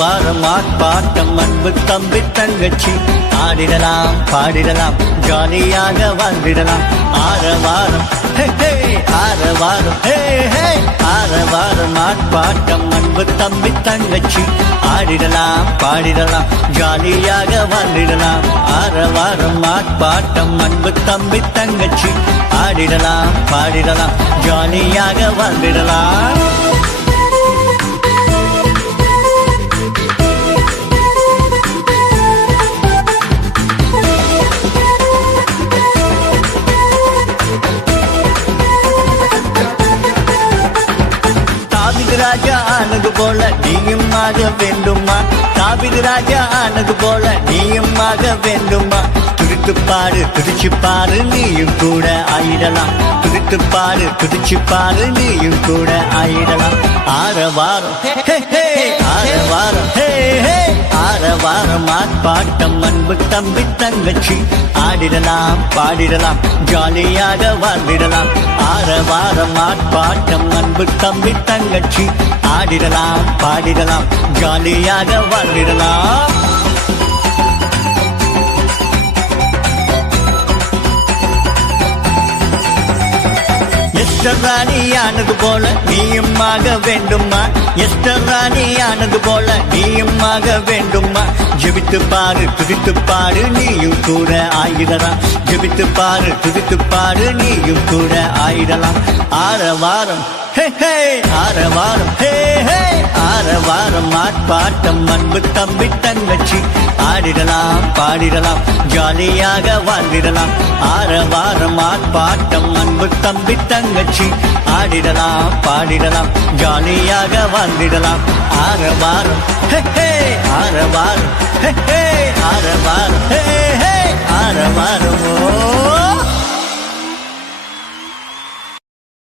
ஆரவாரம் ஆர்ப்பாட்டம் அன்பு தம்பி தங்கச்சி ஆடிடலாம் பாடிடலாம் ஜாலியாக வாழ்ந்திடலாம் ஆரவாரம் ஆரவாரம் ஆரவாரம் ஆர்ப்பாட்டம் அன்பு தம்பி தங்கச்சி ஆடிடலாம் பாடிடலாம் ஜாலியாக வாழ்ந்திடலாம் ஆரவாரம் ஆர்ப்பாட்டம் அன்பு தம்பி தங்கச்சி ஆடிடலாம் பாடிடலாம் ஜாலியாக வாழ்ந்திடலாம் ராஜா ஆனது போல நீயும் ஆக வேண்டுமா தாவீது ராஜா ஆனது போல நீயும் ஆக வேண்டுமா துதித்து பாடு துதிச்சு பாரு நீயும் கூட ஆயிடலாம் துதித்து பாடு துதிச்சு பாரு நீயும் கூட ஆயிடலாம் ஆரவாரம் ஆரவாரம் ஆரவாரம் ஆர்ப்பாட்டம் அன்பு தம்பி தங்கச்சி ஆடிடலாம் பாடிடலாம் ஜாலியாக வாழ்ந்திடலாம் ஆரவாரம் ஆர்ப்பாட்டம் அன்பு தம்பி தங்கச்சி ஆடிடலாம் பாடிடலாம் ஜாலியாக வாழ்ந்திடலாம் எஸ்டர் ராணியானது போல நீயும் ஆக வேண்டுமா எஸ்டர் ராணியானது போல நீயும் ஆக வேண்டுமா ஜெபித்து பாரு துதித்து பாரு நீயும் கூட ஆயிடலாம் ஜெபித்து பாரு துதித்து பாரு நீயும் கூட ஆயிடலாம் ஆரவாரம் ஆரவாரம் ஆரவாரம் ஆர்ப்பாட்டம் அன்பு தம்பி தங்கச்சி ஆடிடலாம் பாடிடலாம் ஜாலியாக வாழ்ந்திடலாம் ஆரவாரம் ஆர்ப்பாட்டம் அன்பு தம்பி தங்கச்சி ஆடிடலாம் பாடிடலாம் ஜாலியாக வாழ்ந்திடலாம் ஆரவாரம் ஆரவாரம் ஆரவாரம்